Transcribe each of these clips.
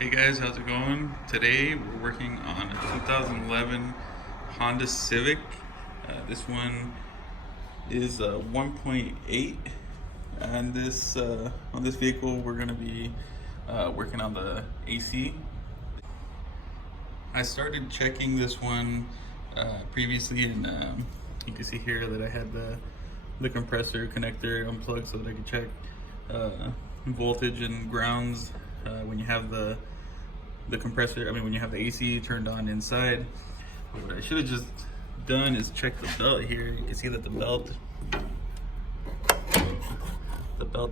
Hey guys, how's it going? Today we're working on a 2011 Honda Civic. This one is 1.8, and this on this vehicle we're going to be working on the AC. I started checking this one previously, and you can see here that I had the compressor connector unplugged so that I could check voltage and grounds when you have the compressor. When you have the AC turned on inside. But what I should have just done is check the belt here. You can see that the belt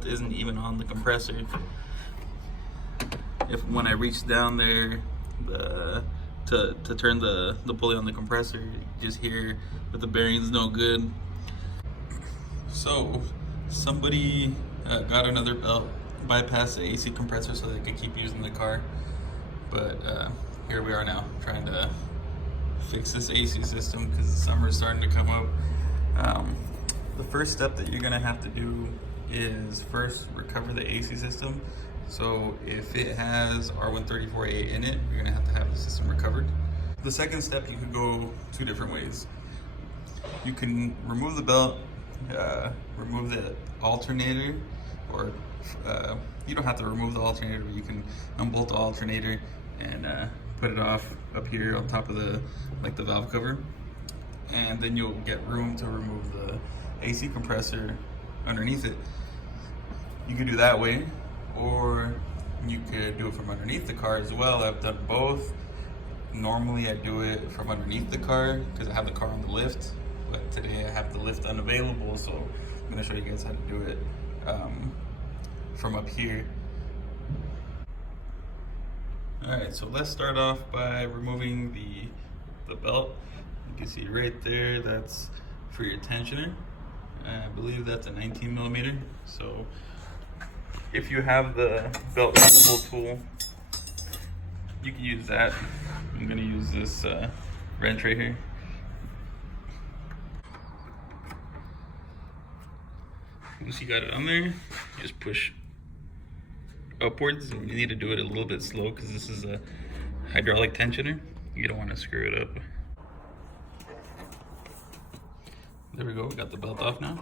isn't even on the compressor. If when I reach down there to turn the pulley on the compressor, you just hear that the bearing's no good. So somebody got another belt, bypassed the AC compressor so they could keep using the car. But here we are now, trying to fix this AC system because the summer is starting to come up. The first step that you're gonna have to do is first recover the AC system. So if it has R134A in it, you're gonna have to have the system recovered. The second step, you could go two different ways. You can remove the belt, remove the alternator, or you don't have to remove the alternator, but you can unbolt the alternator and put it off up here on top of the valve cover, and then you'll get room to remove the AC compressor underneath it. You could do that way, or you could do it from underneath the car as well. I've done both. Normally I do it from underneath the car because I have the car on the lift, but today I have the lift unavailable, so I'm going to show you guys how to do it from up here. Alright, so let's start off by removing the belt. You can see right there, that's for your tensioner. I believe that's a 19 millimeter. So if you have the belt removal tool, you can use that. I'm going to use this wrench right here. Once you got it on there, you just push upwards, and you need to do it a little bit slow because this is a hydraulic tensioner. You don't want to screw it up. There we go, we got the belt off now.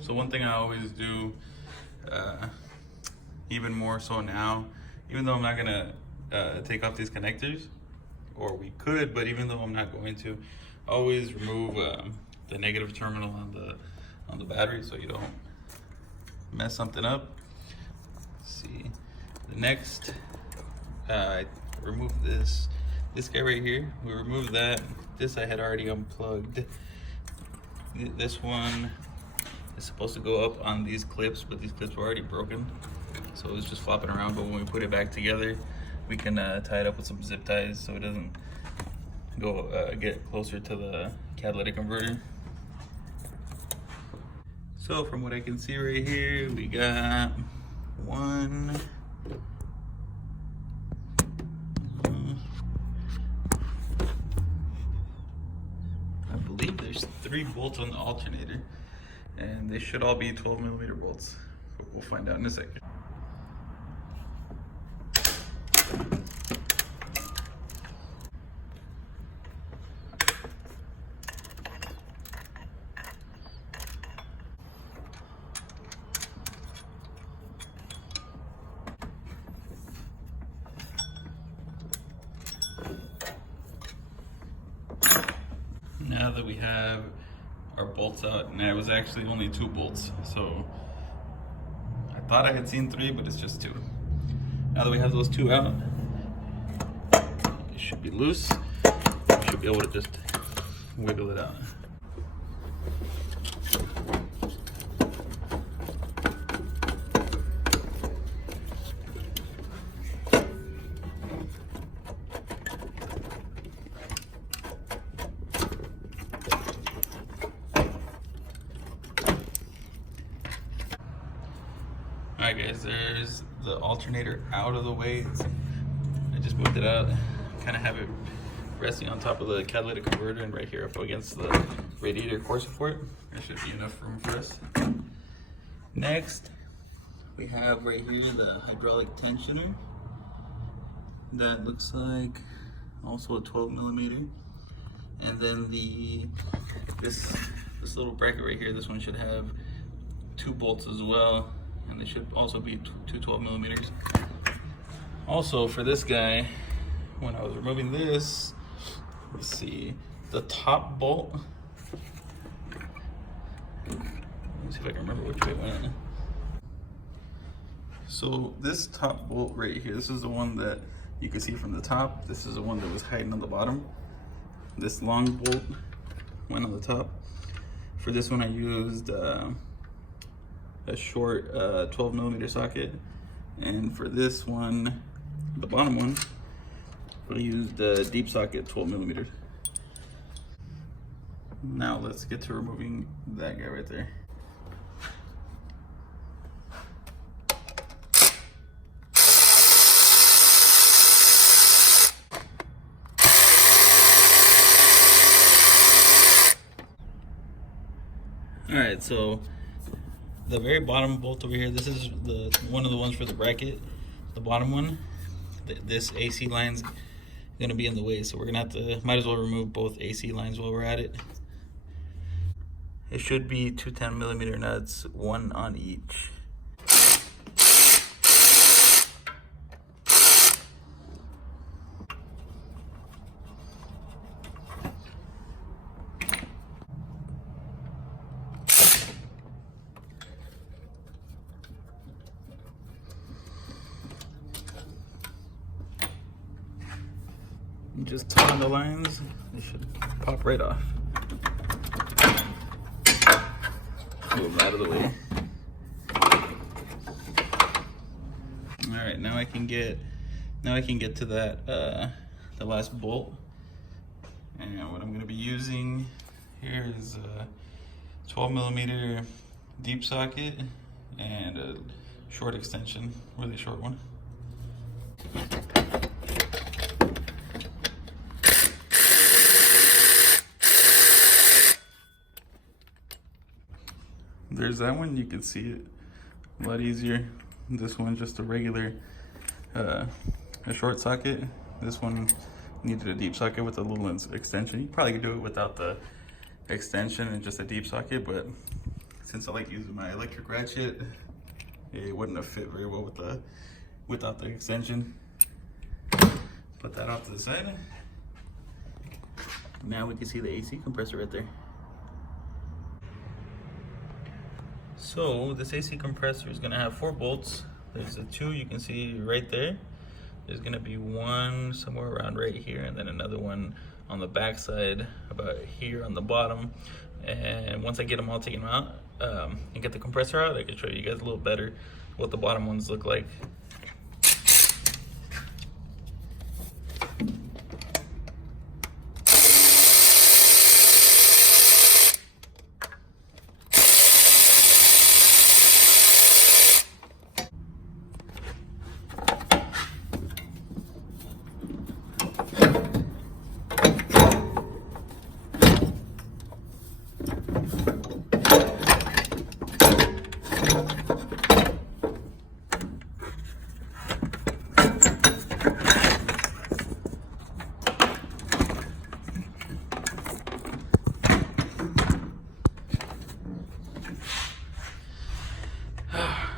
So one thing I always do, even more so now, even though I'm not gonna take off these connectors, or we could, but even though I'm not going to, always remove the negative terminal on the battery so you don't mess something up. Let's see, the next, I removed this guy right here. We removed that. This I had already unplugged. This one is supposed to go up on these clips, but these clips were already broken, so it was just flopping around. But when we put it back together, we can tie it up with some zip ties so it doesn't go get closer to the catalytic converter. So from what I can see right here, we got one, I believe there's 3 bolts on the alternator, and they should all be 12 millimeter bolts. But we'll find out in a second. Now that we have our bolts out, and it was actually only 2 bolts, so I thought I had seen 3, but it's just 2. Now that we have those 2 out, it should be loose. We should be able to just wiggle it out. Alright guys, there's the alternator out of the way. I just moved it out, kind of have it resting on top of the catalytic converter and right here up against the radiator core support. There should be enough room for us. Next, We have right here the hydraulic tensioner. That looks like also a 12 millimeter. And then this little bracket right here, this one should have 2 bolts as well. And they should also be two 12 millimeters. Also for this guy, when I was removing this, let's see, the top bolt. Let me see if I can remember which way it went. So this top bolt right here, this is the one that you can see from the top. This is the one that was hiding on the bottom. This long bolt went on the top. For this one I used a short 12 millimeter socket. And for this one, the bottom one, I used a deep socket 12 millimeters. Now let's get to removing that guy right there. All right, so the very bottom bolt over here, this is one of the ones for the bracket, the bottom one. This AC line's gonna be in the way, so we're gonna have to, might as well remove both AC lines while we're at it. It should be 2 10 millimeter nuts, 1 on each. Just tie on the lines, they should pop right off. Move them out of the way. All right, now I can get to that the last bolt. And what I'm going to be using here is a 12 millimeter deep socket and a short extension, really short one. There's that one, you can see it a lot easier. This one's just a regular a short socket. This one needed a deep socket with a little extension. You probably could do it without the extension and just a deep socket, but since I like using my electric ratchet, it wouldn't have fit very well without the extension. Put that off to the side. Now we can see the AC compressor right there. So this AC compressor is going to have 4 bolts. There's the 2 you can see right there. There's going to be one somewhere around right here, and then another one on the back side about here on the bottom. And once I get them all taken out and get the compressor out, I can show you guys a little better what the bottom ones look like.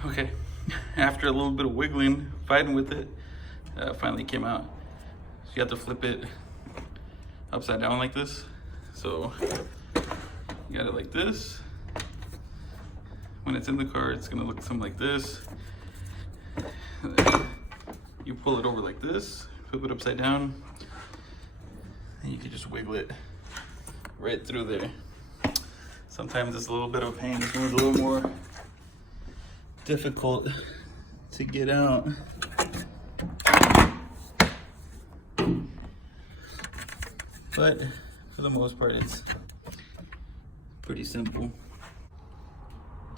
Okay, after a little bit of wiggling, fighting with it, finally came out. So you have to flip it upside down like this. So you got it like this. When it's in the car, it's gonna look something like this. You pull it over like this, flip it upside down, and you can just wiggle it right through there. Sometimes it's a little bit of a pain. This one's a little more difficult to get out. But for the most part, it's pretty simple.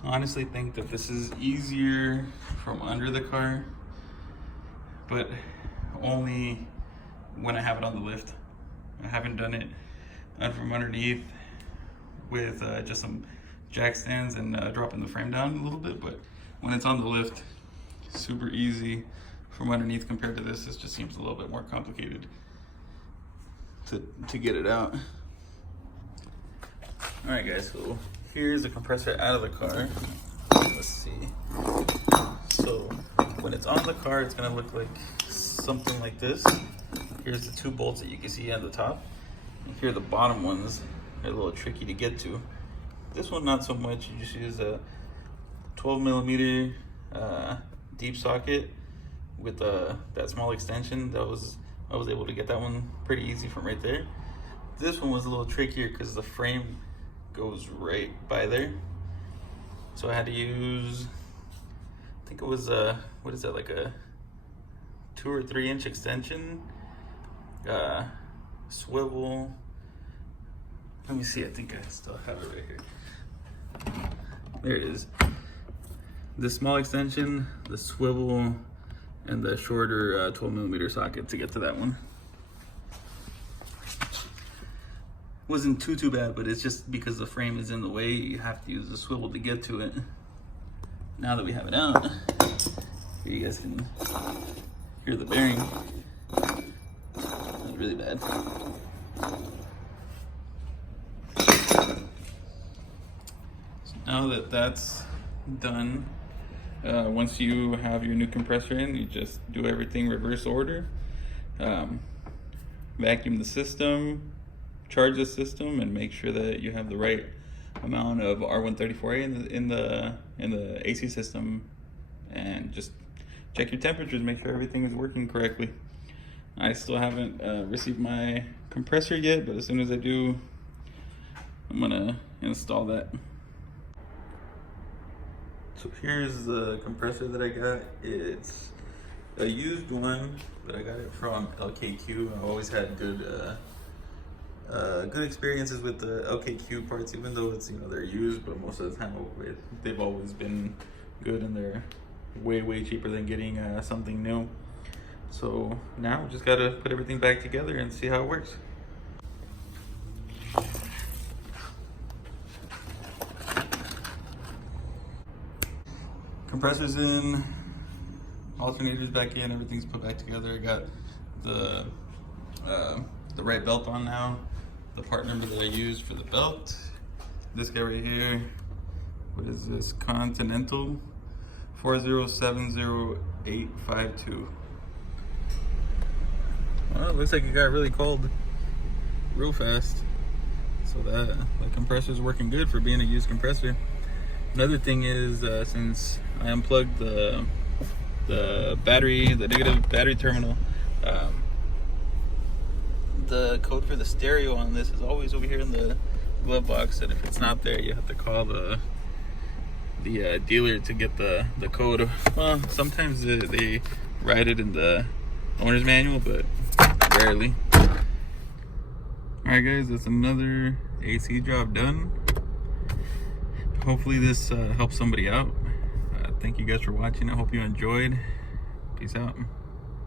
I honestly think that this is easier from under the car, but only when I have it on the lift. I haven't done it from underneath with just some jack stands and dropping the frame down a little bit, but when it's on the lift, super easy from underneath compared to this. This just seems a little bit more complicated to get it out. All right, guys, so here's the compressor out of the car. Let's see. So when it's on the car, it's gonna look like something like this. Here's the two bolts that you can see on the top. And here are the bottom ones. They're a little tricky to get to. This one, not so much. You just use a 12 millimeter deep socket with that small extension. I was able to get that one pretty easy from right there. This one was a little trickier because the frame goes right by there. So I had to use, I think it was what is that, like a 2 or 3 inch extension, swivel. Let me see, I think I still have it right here. There it is. The small extension, the swivel, and the shorter 12 millimeter socket to get to that one. Wasn't too bad, but it's just because the frame is in the way, you have to use the swivel to get to it. Now that we have it out, here you guys can hear the bearing. That's really bad. So now that that's done, once you have your new compressor in, you just do everything reverse order. Vacuum the system, charge the system, and make sure that you have the right amount of R134A in the AC system, and just check your temperatures, make sure everything is working correctly. I still haven't received my compressor yet, but as soon as I do, I'm gonna install that. So here's the compressor that I got. It's a used one, but I got it from LKQ. I've always had good experiences with the LKQ parts, even though it's, they're used, but most of the time they've always been good, and they're way cheaper than getting something new. So now we just gotta put everything back together and see how it works. Compressor's in, alternator's back in, everything's put back together. I got the right belt on now, the part number that I used for the belt. This guy right here, what is this? Continental 4070852. Well, it looks like it got really cold real fast. So the compressor's working good for being a used compressor. Another thing is, since I unplugged the battery, the negative battery terminal, the code for the stereo on this is always over here in the glove box, and if it's not there, you have to call the dealer to get the code. Well, sometimes they write it in the owner's manual, but rarely. Alright guys, that's another AC job done. Hopefully this helps somebody out. Thank you guys for watching. I hope you enjoyed. Peace out.